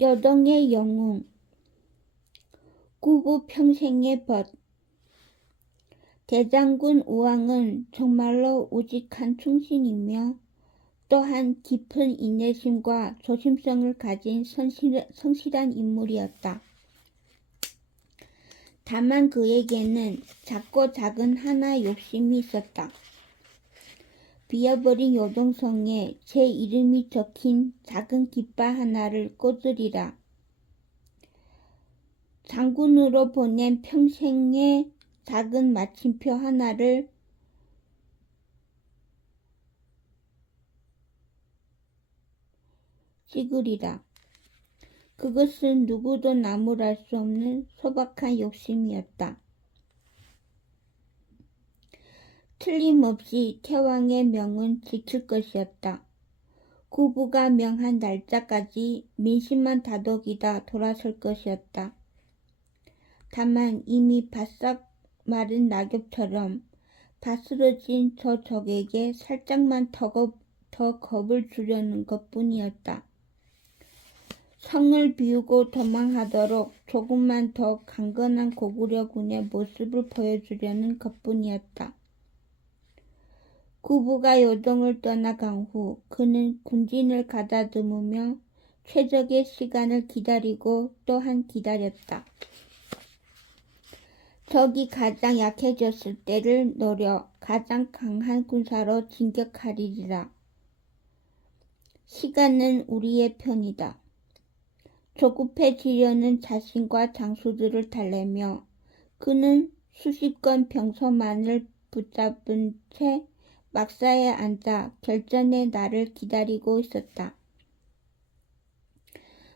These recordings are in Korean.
여동의 영웅, 구부 평생의 벗. 대장군 우왕은 정말로 우직한 충신이며 또한 깊은 인내심과 조심성을 가진 성실한 인물이었다. 다만 그에게는 작고 작은 하나 욕심이 있었다. 비어버린 요동성에 제 이름이 적힌 작은 깃발 하나를 꽂으리라. 장군으로 보낸 평생의 작은 마침표 하나를 찍으리라. 그것은 누구도 나무랄 수 없는 소박한 욕심이었다. 틀림없이 태왕의 명은 지킬 것이었다. 구부가 명한 날짜까지 민심만 다독이다 돌아설 것이었다. 다만 이미 바싹 마른 낙엽처럼 바스러진 저 적에게 살짝만 더 겁을 주려는 것뿐이었다. 성을 비우고 도망하도록 조금만 더 강건한 고구려군의 모습을 보여주려는 것뿐이었다. 구부가 요동을 떠나간 후 그는 군진을 가다듬으며 최적의 시간을 기다리고 또한 기다렸다. 적이 가장 약해졌을 때를 노려 가장 강한 군사로 진격하리라. 시간은 우리의 편이다. 조급해지려는 자신과 장수들을 달래며 그는 수십 건 병서만을 붙잡은 채 막사에 앉아 결전의 날을 기다리고 있었다.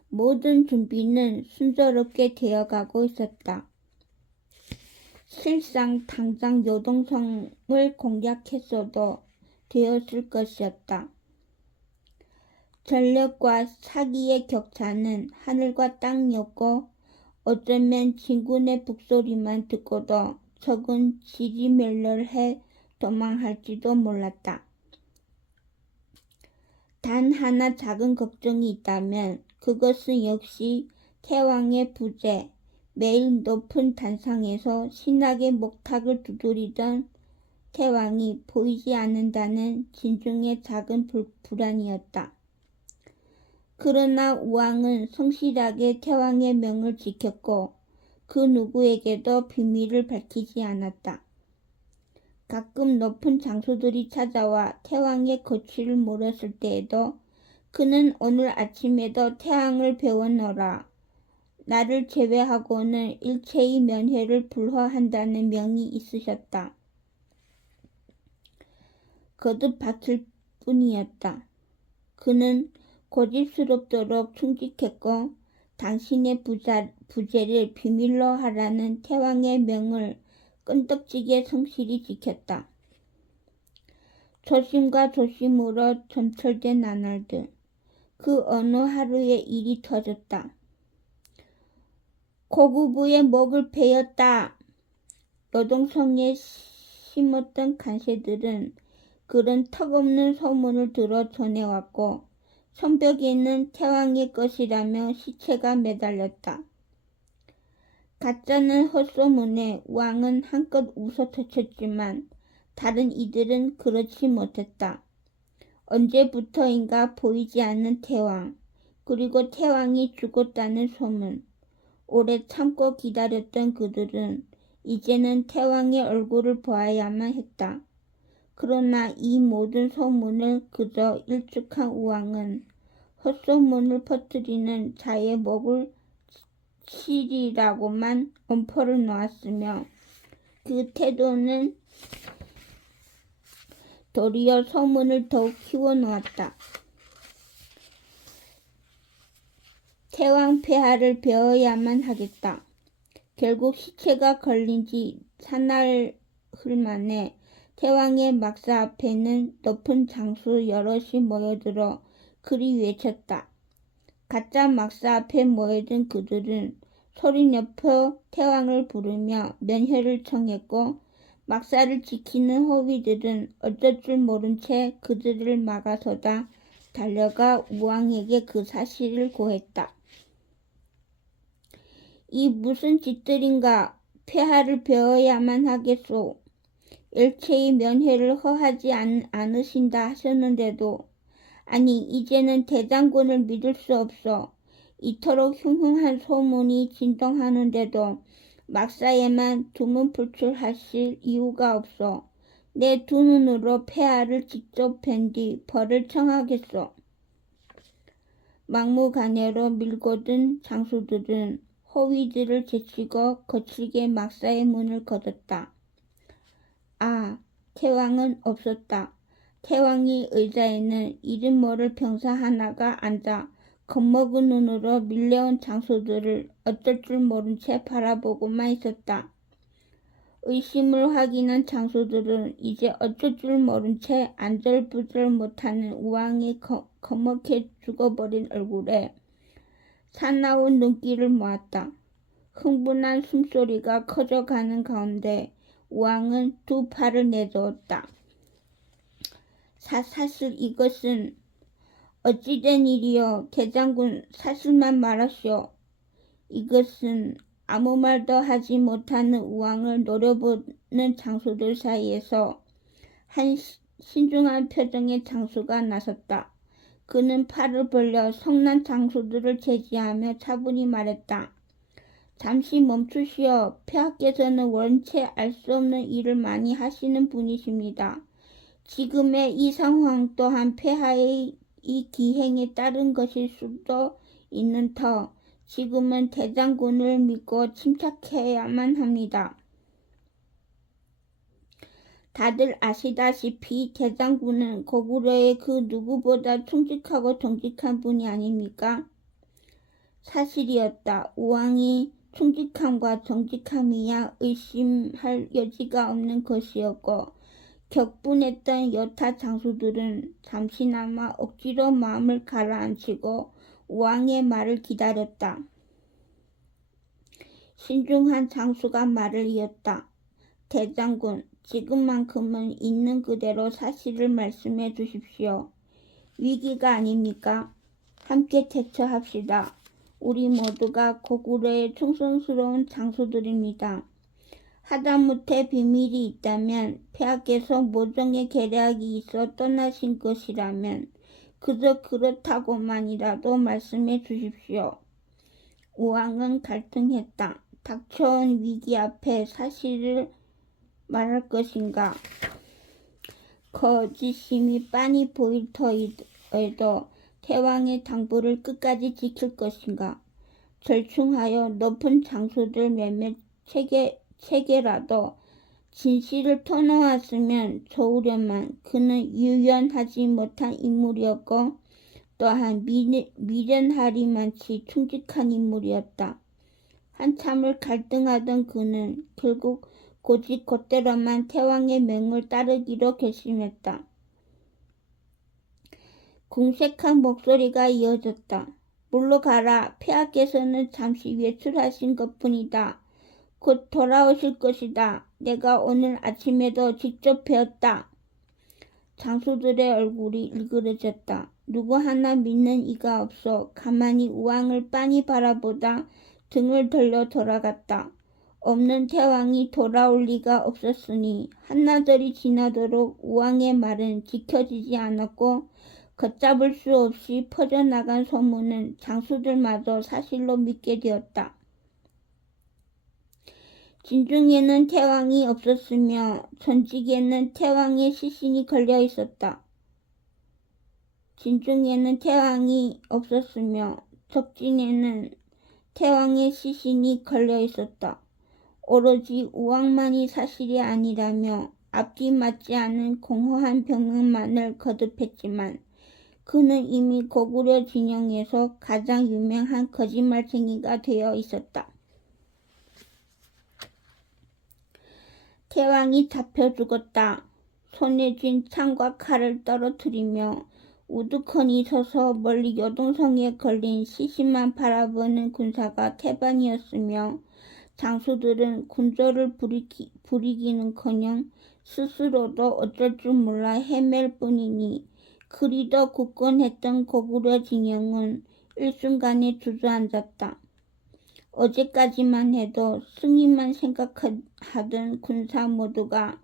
모든 준비는 순조롭게 되어가고 있었다. 실상 당장 요동성을 공략했어도 되었을 것이었다. 전력과 사기의 격차는 하늘과 땅이었고 어쩌면 진군의 북소리만 듣고도 적은 지리멸렬해 도망할지도 몰랐다. 단 하나 작은 걱정이 있다면 그것은 역시 태왕의 부재, 매일 높은 단상에서 신나게 목탁을 두드리던 태왕이 보이지 않는다는 진중의 작은 불안이었다. 그러나 우왕은 성실하게 태왕의 명을 지켰고 그 누구에게도 비밀을 밝히지 않았다. 가끔 높은 장수들이 찾아와 태왕의 거취를 물었을 때에도 그는 오늘 아침에도 태왕을 배워노라. 나를 제외하고는 일체의 면회를 불허한다는 명이 있으셨다. 거듭 박힐 뿐이었다. 그는 고집스럽도록 충직했고 당신의 부재를 비밀로 하라는 태왕의 명을 끈덕지게 성실히 지켰다. 조심과 조심으로 점철된 나날들, 그 어느 하루에 일이 터졌다. 고구부의 목을 베었다. 노동성에 심었던 간세들은 그런 턱없는 소문을 들어 전해왔고 성벽에는 태왕의 것이라며 시체가 매달렸다. 가짜는 헛소문에 왕은 한껏 웃어터쳤지만 다른 이들은 그렇지 못했다. 언제부터인가 보이지 않는 태왕, 그리고 태왕이 죽었다는 소문. 오래 참고 기다렸던 그들은 이제는 태왕의 얼굴을 보아야만 했다. 그러나 이 모든 소문을 그저 일축한 우왕은 헛소문을 퍼뜨리는 자의 목을 치리라고만 엄포를 놓았으며 그 태도는 도리어 소문을 더욱 키워놓았다. 태왕 폐하를 베어야만 하겠다. 결국 시체가 걸린 지 사나흘 만에 태왕의 막사 앞에는 높은 장수 여럿이 모여들어 그리 외쳤다. 가짜 막사 앞에 모여든 그들은 소리 높여 태왕을 부르며 면회를 청했고 막사를 지키는 호위들은 어쩔 줄 모른 채 그들을 막아서다 달려가 우왕에게 그 사실을 고했다. 이 무슨 짓들인가. 폐하를 배워야만 하겠소. 일체의 면회를 허하지 않으신다 하셨는데도, 아니 이제는 대장군을 믿을 수 없어. 이토록 흉흉한 소문이 진동하는데도 막사에만 두문불출하실 이유가 없어. 내 두 눈으로 폐하를 직접 뵌 뒤 벌을 청하겠소. 막무가내로 밀고든 장수들은 호위들을 제치고 거칠게 막사의 문을 걷었다. 아, 태왕은 없었다. 태왕이 의자에는 이름 모를 병사 하나가 앉아 겁먹은 눈으로 밀려온 장수들을 어쩔 줄 모른 채 바라보고만 있었다. 의심을 확인한 장수들은 이제 어쩔 줄 모른 채 안절부절 못하는 우왕의 검게 죽어버린 얼굴에 사나운 눈길을 모았다. 흥분한 숨소리가 커져가는 가운데 우왕은 두 팔을 내저었다. 사실 이것은 어찌된 일이요. 대장군, 사실만 말하시오. 이것은 아무 말도 하지 못하는 우왕을 노려보는 장수들 사이에서 한 신중한 표정의 장수가 나섰다. 그는 팔을 벌려 성난 장수들을 제지하며 차분히 말했다. 잠시 멈추시오. 폐하께서는 원체 알 수 없는 일을 많이 하시는 분이십니다. 지금의 이 상황 또한 폐하의 이 기행에 따른 것일 수도 있는 터 지금은 대장군을 믿고 침착해야만 합니다. 다들 아시다시피 대장군은 고구려의 그 누구보다 충직하고 정직한 분이 아닙니까? 사실이었다. 우왕이 충직함과 정직함이야 의심할 여지가 없는 것이었고 격분했던 여타 장수들은 잠시나마 억지로 마음을 가라앉히고 우왕의 말을 기다렸다. 신중한 장수가 말을 이었다. 대장군, 지금만큼은 있는 그대로 사실을 말씀해 주십시오. 위기가 아닙니까? 함께 대처합시다. 우리 모두가 고구려의 충성스러운 장수들입니다. 하다못해 비밀이 있다면 폐하께서 모종의 계략이 있어 떠나신 것이라면 그저 그렇다고만이라도 말씀해 주십시오. 우왕은 갈등했다. 닥쳐온 위기 앞에 사실을 말할 것인가? 거짓심이 빤히 보일 터에도 태왕의 당부를 끝까지 지킬 것인가? 절충하여 높은 장수들 몇몇 체계라도 진실을 터놓았으면 좋으련만 그는 유연하지 못한 인물이었고 또한 미련하리만치 충직한 인물이었다. 한참을 갈등하던 그는 결국 곧대로만 태왕의 명을 따르기로 결심했다. 궁색한 목소리가 이어졌다. 물러가라. 폐하께서는 잠시 외출하신 것뿐이다. 곧 돌아오실 것이다. 내가 오늘 아침에도 직접 뵈었다. 장수들의 얼굴이 일그러졌다. 누구 하나 믿는 이가 없어 가만히 우왕을 빤히 바라보다 등을 돌려 돌아갔다. 없는 태왕이 돌아올 리가 없었으니 한나절이 지나도록 우왕의 말은 지켜지지 않았고 걷잡을 수 없이 퍼져나간 소문은 장수들마저 사실로 믿게 되었다. 진중에는 태왕이 없었으며 전직에는 태왕의 시신이 걸려 있었다. 진중에는 태왕이 없었으며 적진에는 태왕의 시신이 걸려 있었다. 오로지 우왕만이 사실이 아니라며 앞뒤 맞지 않은 공허한 병명만을 거듭했지만 그는 이미 고구려 진영에서 가장 유명한 거짓말쟁이가 되어 있었다. 태왕이 잡혀 죽었다. 손에 쥔 창과 칼을 떨어뜨리며 우두커니 서서 멀리 여동성에 걸린 시신만 바라보는 군사가 태반이었으며 장수들은 군조를 부리기는커녕 스스로도 어쩔 줄 몰라 헤맬 뿐이니 그리도 굳건했던 고구려 진영은 일순간에 주저앉았다. 어제까지만 해도 승리만 생각하던 군사 모두가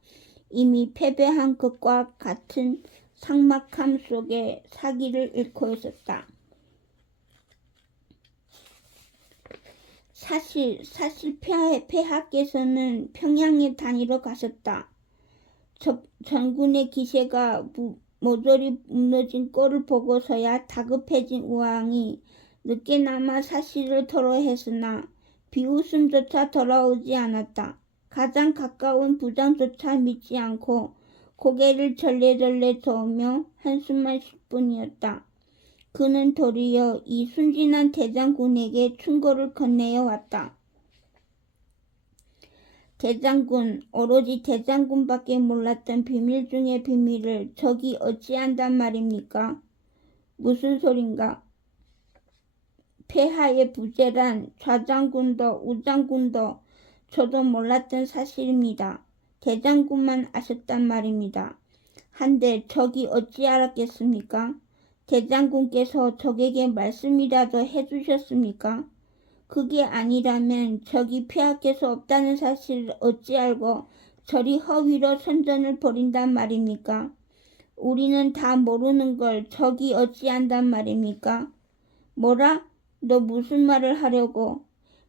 이미 패배한 것과 같은 삭막함 속에 사기를 잃고 있었다. 사실 폐하께서는 평양에 다니러 가셨다. 전군의 기세가 모조리 무너진 꼴을 보고서야 다급해진 우왕이 늦게나마 사실을 토로했으나 비웃음조차 돌아오지 않았다. 가장 가까운 부장조차 믿지 않고 고개를 절레절레 저으며 한숨만 쉴 뿐이었다. 그는 도리어 이 순진한 대장군에게 충고를 건네어 왔다. 대장군, 오로지 대장군밖에 몰랐던 비밀 중의 비밀을 적이 어찌한단 말입니까? 무슨 소린가? 폐하의 부재란 좌장군도 우장군도 저도 몰랐던 사실입니다. 대장군만 아셨단 말입니다. 한데 적이 어찌 알았겠습니까? 대장군께서 적에게 말씀이라도 해주셨습니까? 그게 아니라면 적이 폐하께서 없다는 사실을 어찌 알고 저리 허위로 선전을 벌인단 말입니까? 우리는 다 모르는 걸 적이 어찌 안단 말입니까? 뭐라? 너 무슨 말을 하려고?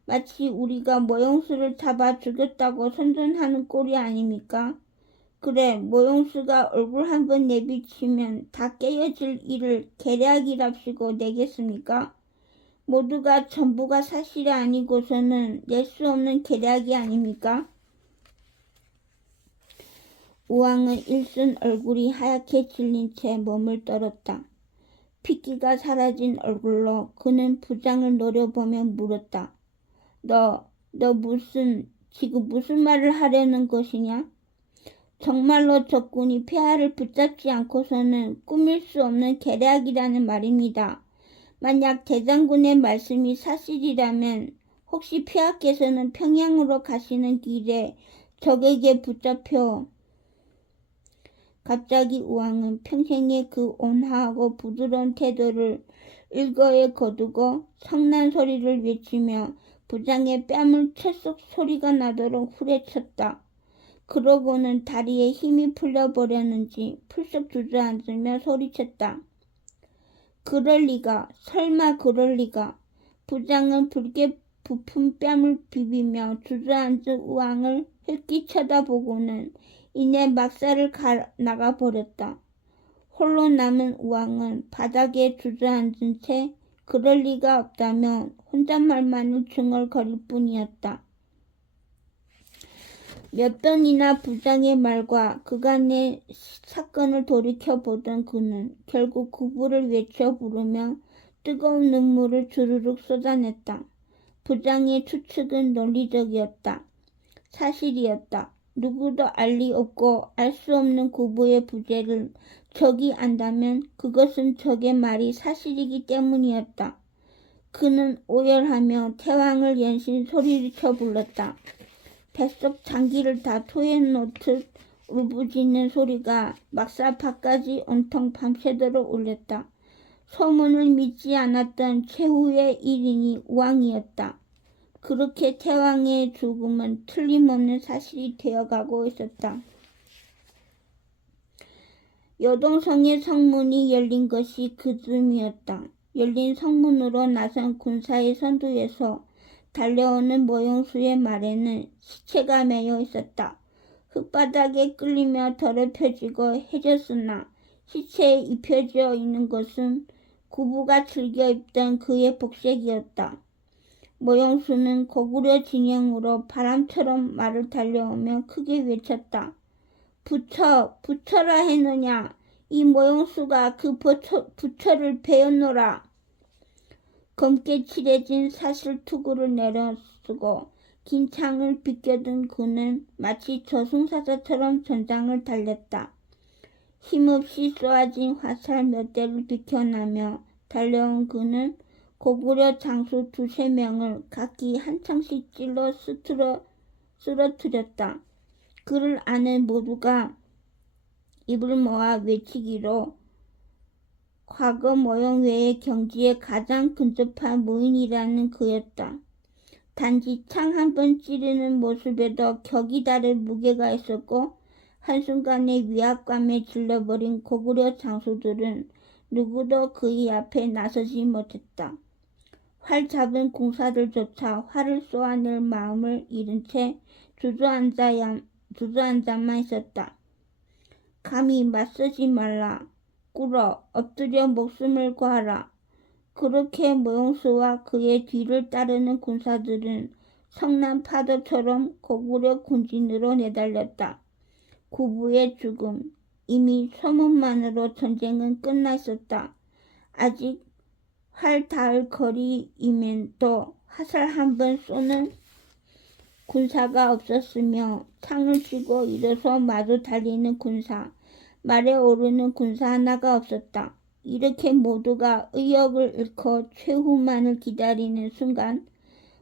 마치 우리가 모용수를 잡아 죽였다고 선전하는 꼴이 아닙니까? 그래, 모용수가 얼굴 한번 내비치면 다 깨어질 일을 계략이랍시고 내겠습니까? 모두가 전부가 사실이 아니고서는 낼 수 없는 계략이 아닙니까? 우왕은 일순 얼굴이 하얗게 질린 채 몸을 떨었다. 핏기가 사라진 얼굴로 그는 부장을 노려보며 물었다. 너 지금 무슨 말을 하려는 것이냐? 정말로 적군이 폐하를 붙잡지 않고서는 꾸밀 수 없는 계략이라는 말입니다. 만약 대장군의 말씀이 사실이라면 혹시 폐하께서는 평양으로 가시는 길에 적에게 붙잡혀. 갑자기 우왕은 평생의 그 온화하고 부드러운 태도를 일거에 거두고 성난 소리를 외치며 부장의 뺨을 철썩 소리가 나도록 후려쳤다. 그러고는 다리에 힘이 풀려버렸는지 풀썩 주저앉으며 소리쳤다. 그럴 리가, 설마 그럴 리가. 부장은 붉게 부푼 뺨을 비비며 주저앉은 우왕을 흘낏 쳐다보고는 이내 막살을 나가버렸다. 홀로 남은 우왕은 바닥에 주저앉은 채 그럴 리가 없다며 혼잣말만을 중얼거릴 뿐이었다. 몇 번이나 부장의 말과 그간의 사건을 돌이켜보던 그는 결국 구부를 외쳐 부르며 뜨거운 눈물을 주르륵 쏟아냈다. 부장의 추측은 논리적이었다. 사실이었다. 누구도 알 리 없고 알 수 없는 구부의 부재를 적이 안다면 그것은 적의 말이 사실이기 때문이었다. 그는 오열하며 태왕을 연신 소리쳐 불렀다. 뱃속 장기를 다 토해놓듯 울부짖는 소리가 막사 밖까지 온통 밤새도록 울렸다. 소문을 믿지 않았던 최후의 일인이 우왕이었다. 그렇게 태왕의 죽음은 틀림없는 사실이 되어가고 있었다. 여동성의 성문이 열린 것이 그 즈음이었다. 열린 성문으로 나선 군사의 선두에서 달려오는 모용수의 말에는 시체가 매여 있었다. 흙바닥에 끌리며 더럽혀지고 해졌으나 시체에 입혀져 있는 것은 구부가 즐겨 입던 그의 복색이었다. 모용수는 고구려 진영으로 바람처럼 말을 달려오며 크게 외쳤다. 붙여라 했느냐? 이 모용수가 그 부처를 베었노라. 검게 칠해진 사실투구를 내려쓰고 긴 창을 비껴든 그는 마치 저승사자처럼 전장을 달렸다. 힘없이 쏘아진 화살 몇 대를 비켜나며 달려온 그는 고구려 장수 2~3명을 각기 한 창씩 찔러 쓰러뜨렸다. 그를 아는 모두가 입을 모아 외치기로 과거 모용 외의 경지에 가장 근접한 무인이라는 그였다. 단지 창 한 번 찌르는 모습에도 격이 다른 무게가 있었고 한순간에 위압감에 질려버린 고구려 장수들은 누구도 그의 앞에 나서지 못했다. 활 잡은 공사들조차 활을 쏘아낼 마음을 잃은 채 주저앉아만 있었다. 감히 맞서지 말라. 꿇어 엎드려 목숨을 구하라. 그렇게 모용수와 그의 뒤를 따르는 군사들은 성난 파도처럼 고구려 군진으로 내달렸다. 구부의 죽음. 이미 소문만으로 전쟁은 끝나 있었다. 아직 활 닿을 거리이면 또 화살 한 번 쏘는 군사가 없었으며 창을 쥐고 일어서 마주 달리는 군사, 말에 오르는 군사 하나가 없었다. 이렇게 모두가 의욕을 잃고 최후만을 기다리는 순간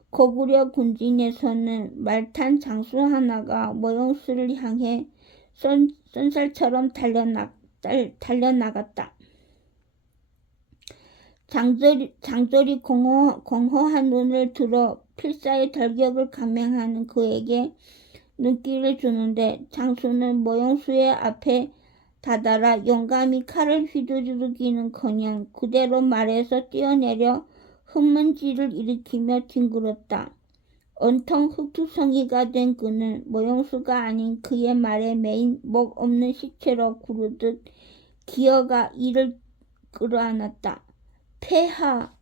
고구려 군진에서는 말탄 장수 하나가 모용수를 향해 쏜살처럼 달려나갔다. 장졸이 공허한 눈을 들어 필사의 덜격을 감행하는 그에게 눈길을 주는데 장수는 모용수의 앞에 다다라 용감히 칼을 휘두르기는커녕 그대로 말에서 뛰어내려 흙먼지를 일으키며 뒹굴었다. 온통 흙투성이가 된 그는 모용수가 아닌 그의 말에 매인 목 없는 시체로 구르듯 기어가 이를 끌어안았다. 폐하!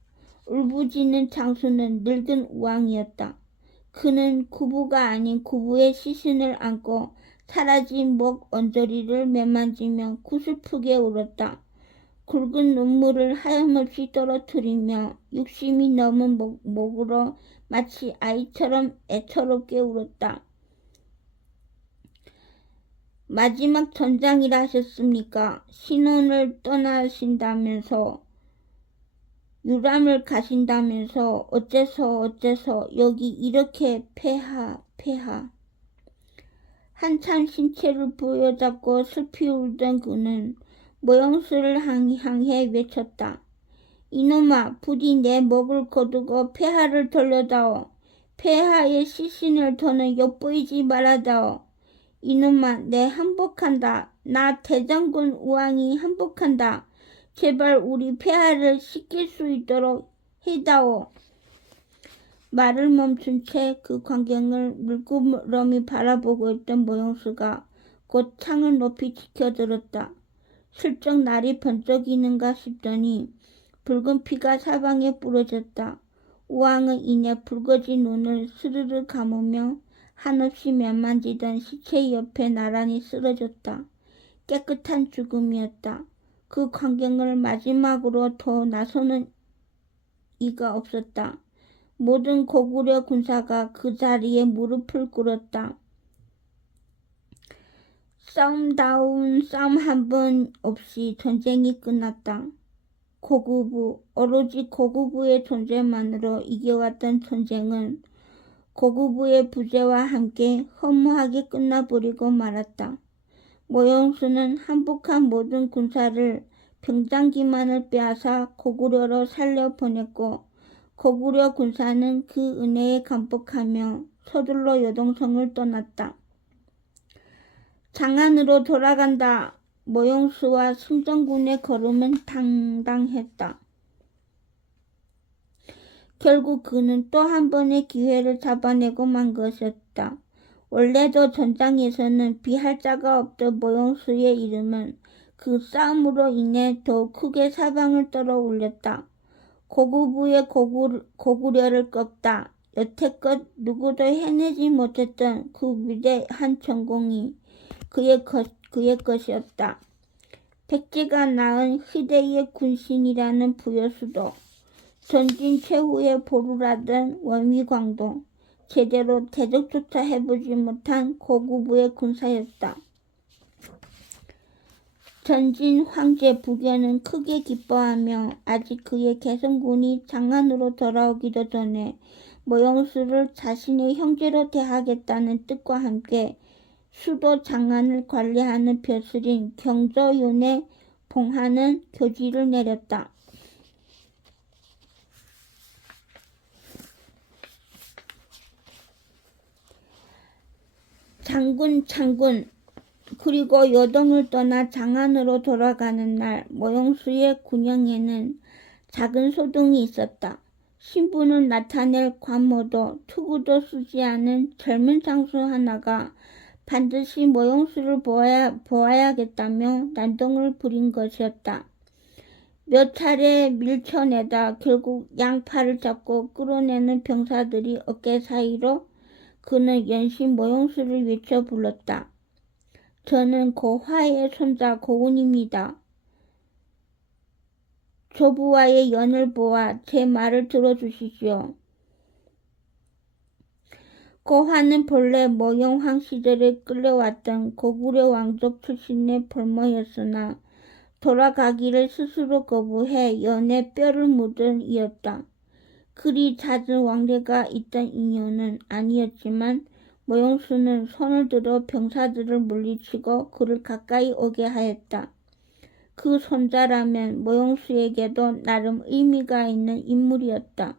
울부짖는 장수는 늙은 우왕이었다. 그는 구부가 아닌 구부의 시신을 안고 사라진 목 언저리를 매만지며 구슬프게 울었다. 굵은 눈물을 하염없이 떨어뜨리며 육심이 넘은 목으로 마치 아이처럼 애처롭게 울었다. 마지막 전장이라 하셨습니까? 신혼을 떠나신다면서 유람을 가신다면서 어째서 여기 이렇게 폐하. 한참 신체를 부여잡고 슬피 울던 그는 모용수를 향해 외쳤다. 이놈아, 부디 내 목을 거두고 폐하를 돌려다오. 폐하의 시신을 더는 엿보이지 말아다오. 이놈아, 내 항복한다. 나 대장군 우왕이 항복한다. 제발 우리 폐하를 씻길 수 있도록 해다오. 말을 멈춘 채 그 광경을 물끄러미 바라보고 있던 모용수가 곧 창을 높이 치켜들었다. 슬쩍 날이 번쩍이는가 싶더니 붉은 피가 사방에 뿌려졌다. 우왕은 이내 붉어진 눈을 스르르 감으며 한없이 매만지던 시체 옆에 나란히 쓰러졌다. 깨끗한 죽음이었다. 그 광경을 마지막으로 더 나서는 이가 없었다. 모든 고구려 군사가 그 자리에 무릎을 꿇었다. 싸움 한 번 없이 전쟁이 끝났다. 오로지 고구부의 존재만으로 이겨왔던 전쟁은 고구부의 부재와 함께 허무하게 끝나버리고 말았다. 모용수는 항복한 모든 군사를 병장기만을 빼앗아 고구려로 살려보냈고 고구려 군사는 그 은혜에 감복하며 서둘러 여동성을 떠났다. 장안으로 돌아간다. 모용수와 승정군의 걸음은 당당했다. 결국 그는 또 한 번의 기회를 잡아내고 만 것이었다. 원래도 전장에서는 비할 자가 없던 모용수의 이름은 그 싸움으로 인해 더욱 크게 사방을 떨어 울렸다. 고구부의 고구려를 꺾다. 여태껏 누구도 해내지 못했던 그 위대한 전공이 그의 것이었다. 백제가 낳은 희대의 군신이라는 부여수도 전진 최후의 보루라던 원위광도 제대로 대적조차 해보지 못한 고구부의 군사였다. 전진 황제 부견은 크게 기뻐하며 아직 그의 개성군이 장안으로 돌아오기도 전에 모용수를 자신의 형제로 대하겠다는 뜻과 함께 수도 장안을 관리하는 벼슬인 경조윤의 봉하는 교지를 내렸다. 장군. 그리고 요동을 떠나 장안으로 돌아가는 날 모용수의 군영에는 작은 소동이 있었다. 신분을 나타낼 관모도 투구도 쓰지 않은 젊은 장수 하나가 반드시 모용수를 보아야겠다며 난동을 부린 것이었다. 몇 차례 밀쳐내다 결국 양팔을 잡고 끌어내는 병사들이 어깨 사이로 그는 연신 모용수를 외쳐 불렀다. 저는 고화의 손자 고운입니다. 조부와의 연을 보아 제 말을 들어주시지요. 고화는 본래 모용황 시절에 끌려왔던 고구려 왕족 출신의 벌모였으나 돌아가기를 스스로 거부해 연에 뼈를 묻은 이였다. 그리 잦은 왕래가 있던 인연은 아니었지만 모용수는 손을 들어 병사들을 물리치고 그를 가까이 오게 하였다. 그 손자라면 모용수에게도 나름 의미가 있는 인물이었다.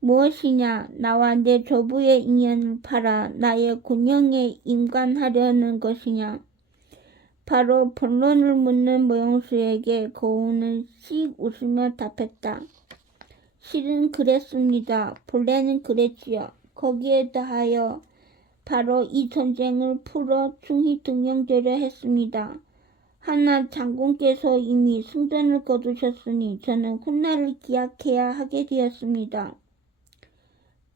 무엇이냐, 나와 내 조부의 인연을 팔아 나의 군영에 임관하려는 것이냐. 바로 본론을 묻는 모용수에게 고운은 씩 웃으며 답했다. 실은 그랬습니다. 본래는 그랬지요. 거기에 더하여 바로 이 전쟁을 풀어 중히 등용되려 했습니다. 하나 장군께서 이미 승전을 거두셨으니 저는 훗날을 기약해야 하게 되었습니다.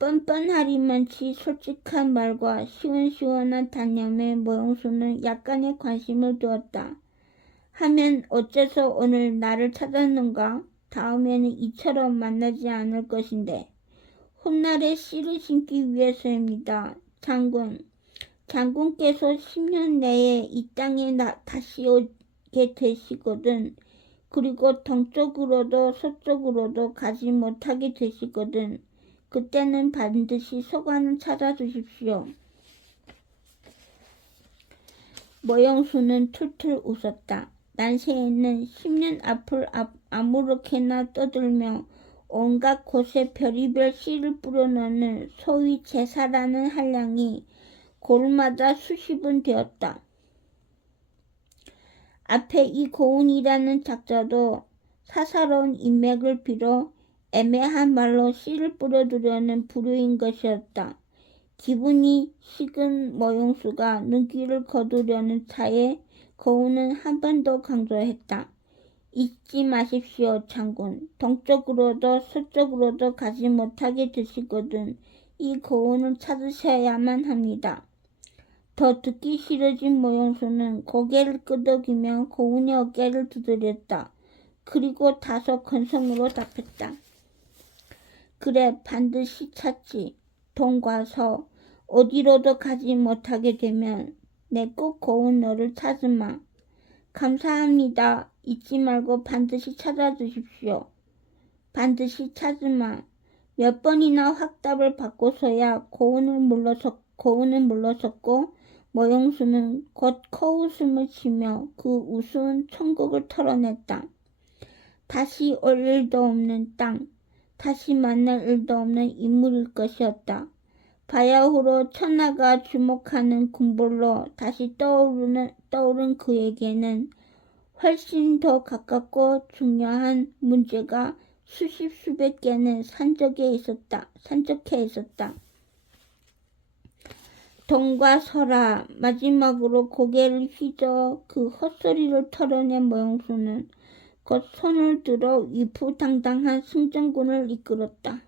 뻔뻔하리만치 솔직한 말과 시원시원한 단념에 모용수는 약간의 관심을 두었다. 하면 어째서 오늘 나를 찾았는가? 다음에는 이처럼 만나지 않을 것인데. 훗날에 씨를 심기 위해서입니다. 장군께서 10년 내에 이 땅에 다시 오게 되시거든. 그리고 동쪽으로도 서쪽으로도 가지 못하게 되시거든. 그때는 반드시 소관을 찾아주십시오. 모용수는 툴툴 웃었다. 난세에는 10년 앞을 아무렇게나 떠들며 온갖 곳에 별의별 씨를 뿌려넣는 소위 제사라는 한량이 골마다 수십은 되었다. 앞에 이 고운이라는 작자도 사사로운 인맥을 빌어 애매한 말로 씨를 뿌려두려는 불효인 것이었다. 기분이 식은 모용수가 눈길을 거두려는 차에 고운은 한 번 더 강조했다. 잊지 마십시오, 장군. 동쪽으로도 서쪽으로도 가지 못하게 되시거든 이 고운을 찾으셔야만 합니다. 더 듣기 싫어진 모용수는 고개를 끄덕이며 고운의 어깨를 두드렸다. 그리고 다소 건성으로 답했다. 그래, 반드시 찾지. 동과 서 어디로도 가지 못하게 되면 내 꼭 고운 너를 찾으마. 감사합니다. 잊지 말고 반드시 찾아주십시오. 반드시 찾으마. 몇 번이나 확답을 받고서야 고운은 물러섰고 모용수는 곧 코웃음을 치며 그 우스운 천국을 털어냈다. 다시 올 일도 없는 땅, 다시 만날 일도 없는 인물일 것이었다. 바야흐로 천하가 주목하는 군벌로 다시 떠오른 그에게는 훨씬 더 가깝고 중요한 문제가 수십 수백 개는 산적해 있었다. 동과 서라. 마지막으로 고개를 휘저 그 헛소리를 털어낸 모용수는 곧 손을 들어 위풍당당한 승전군을 이끌었다.